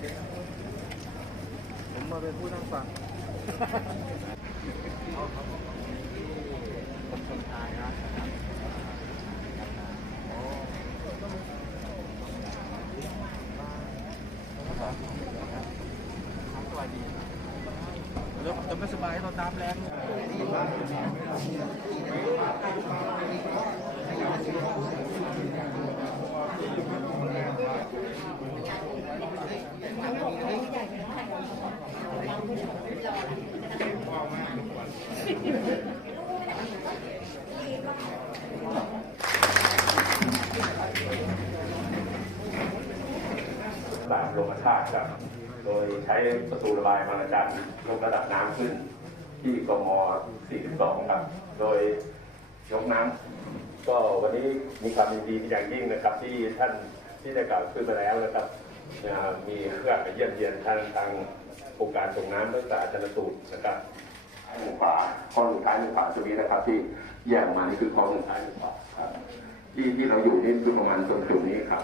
ผมมาเป็นผู้นั่งฟังผมคนไทยนะสวัสดีแล้วจะไม่สบายตอนน้ำแรงลงมาชาติ ครับ โดยใช้ประตูระบายบางระจันยกระดับน้ำขึ้น ที่กม 42 ครับ โดยยกน้ำก็วันนี้มีความยินดีอย่างยิ่งนะครับ ที่ท่านที่ได้กล่าวขึ้นมาแล้วนะครับมีเครื่องเยี่ยมเยียนทางทางโครงการส่งน้ำรักษาชนสูตรนะครับหนึ่งฝาข้อหนึ่งท้ายหนึ่งฝาตรงนี้นะครับ ที่แยกออกมานี่คือข้อหนึ่งท้ายหนึ่งฝาที่ที่เราอยู่นี่คือประมาณตรงจุดนี้ครับ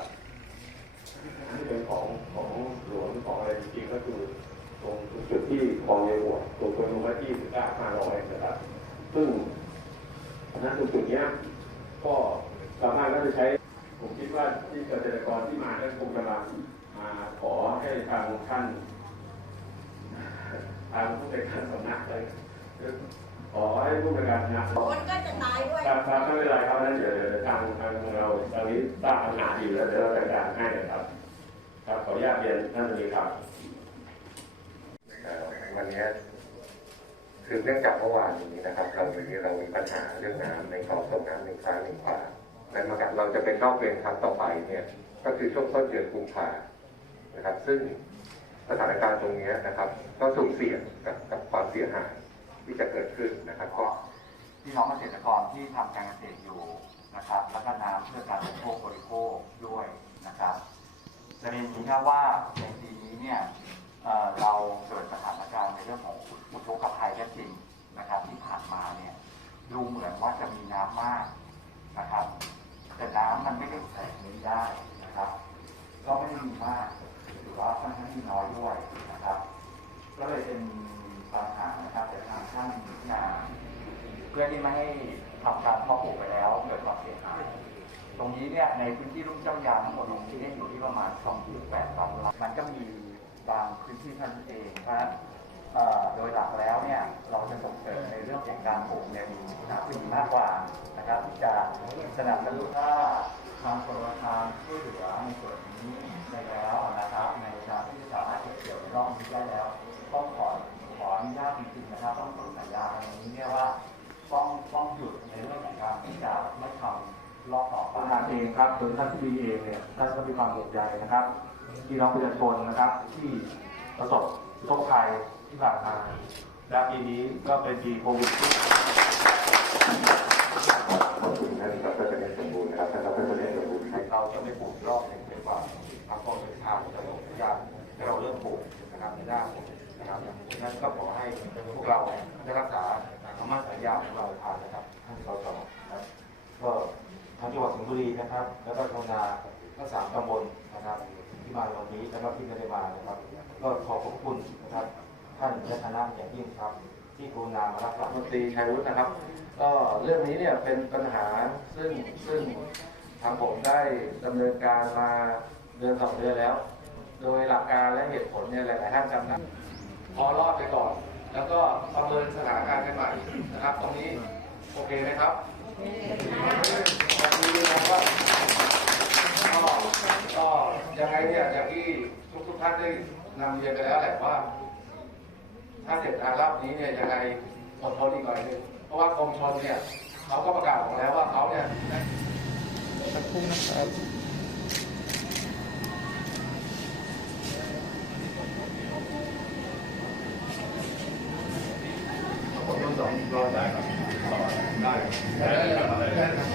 ที่เป็นของของหลวงของอะไรจริงๆก็คือตรงจุดที่คลองเยหัวตัวตัวลงมาที่สิบเก้าห้าร้อยนะครับ ซึ่งณตรงจุดเนี้ยก็สามารถก็จะใช้ ผมคิดว่าที่เกษตรกรที่มาก็คงจะมามาขอให้ทางท่านทางผู้จัดการสำนักเลย ขอให้ผู้จัดการสำนักคนก็จะตายด้วยครับครับไม่เป็นไรครับนั้นเดี๋ยวเดี๋ยวทางทางเราตอนนี้ทราบปัญหาอยู่แล้วเดี๋ยวเราจัดการให้นะครับ ครับขออนุญาตเรียนท่านตรงนี้ครับวันนี้คือเนื่องจากเมื่อวานนี้นะครับ เรามีเรามีปัญหาเรื่องน้ำในคลองส่งน้ำหนึ่งซ้ายหนึ่งขวาและมากับเราจะเป็นนอกเวรครั้งต่อไปเนี่ย ก็คือช่วงต้นเดือนกุมภานะครับ ซึ่งสถานการณ์ตรงนี้นะครับ ก็สุ่มเสี่ยงกับกับความเสียหาย ที่จะเกิดขึ้นนะครับก็พี่น้องเกษตรกรที่ทำการเกษตรอยู่นะครับ แล้วก็น้ำเพื่อการบริโภคบริโภคด้วยนะครับจะเรียนอย่างนี้นะว่าในปีนี้เนี่ยเเราเกิดสถานการณ์ในเรื่องของอุทกภัยก็จริงนะครับ ที่ผ่านมาเนี่ยดูเหมือนว่าจะมีน้ำมากนะครับ แต่น้ำมันไม่ได้แสงนี้ได้นะครับ ก็ไม่ได้มีมากถือว่าค่อนข้างที่น้อยด้วยนะครับ ก็เลยเป็นปัญหานะครับางนาเพื่อที่ไม่ให้ทำการเพาะปลูกไปแล้วเกิดความเสียหายตรงนี้เนี่ยในพื้นที่รุ่มเจ้ายางทั้งหมดตรงนี้เนี่อยู่ที่ประมาณ2.8ล้านมันก็มีบางพื้นที่ท่านเองเพราะฉะนั้นเอ่อโดยหลักแล้วเนี่ยเราจะส่งเสริมในเรื่องของการปลูกในดินน้ำดีมากกว่านะครับที่จะสนับสนุนถ้าทางกรมธรรม์ช่วยเหลือในส่วนนี้ได้แล้วนะครับในการที่สามารถเก็บเกี่ยวในรอบนี้ได้แล้ว นุญาตจริงๆนะครับ ต้องส่งสัญญาณตรงนี้เนี่ยว่าต้องต้องหยุดในเรื่องของการที่จะไม่ทำรอบต่อไปทางเองครับโดยท่านที่ดีเองเนี่ยท่านก็มีความห่วงใยนะครับพี่น้องประชาชนนะครับ ที่ประสบอุทกภัยที่ผ่านมาและปีนี้ก็เป็นปีโควิดที่ขอบคุณท่านดรเสด็จสมบูรณ์นะครับท่านดรเสด็จสมบูรณ์ให้เราจะไม่ปลูกรอบหนึ่งเป็นกว่าทางกองทุนทางจะลงยากให้เราเริ่มปลูกนะครับในด้าน นะครับดังนั้นก็ขอให้พวกเราได้รักษาคำมั่นสัญญาของเราผ่านนะครับท่านสสนะครับก็ทางจังหวัดสิงห์บุรีนะครับ แล้วก็ชาวนาทั้งสามตำบลนะครับที่มาวันนี้แล้วก็ที่ไม่ได้มานะครับ ก็ขอบพระคุณนะครับ ท่านและคณะอย่างยิ่งครับ ที่กรุณามารับฟังมนตรีชัยวุฒินะครับ ก็เรื่องนี้เนี่ยเป็นปัญหาซึ่งซึ่งทางผมได้ดำเนินการมาเดือนสองเดือนแล้ว โดยหลักการและเหตุผลเนี่ยหลายๆท่านจำได้ พอรอดไปก่อน แล้วก็ประเมินสถานการณ์กันใหม่นะครับ ตรงนี้โอเคไหมครับวันนี้นะครับก็ก็ก็ยังไงเนี่ยอย่างที่ทุกทุกท่านได้นำเรียนไปแล้วแหละว่า ถ้าเสร็จทางรอบนี้เนี่ยยังไงอดทนอีกหน่อยหนึงเพราะว่ากรมชนเนี่ยเขาก็ประกาศออกมาแล้วว่าเขาเนี่ยสักครู่นะครับ 誰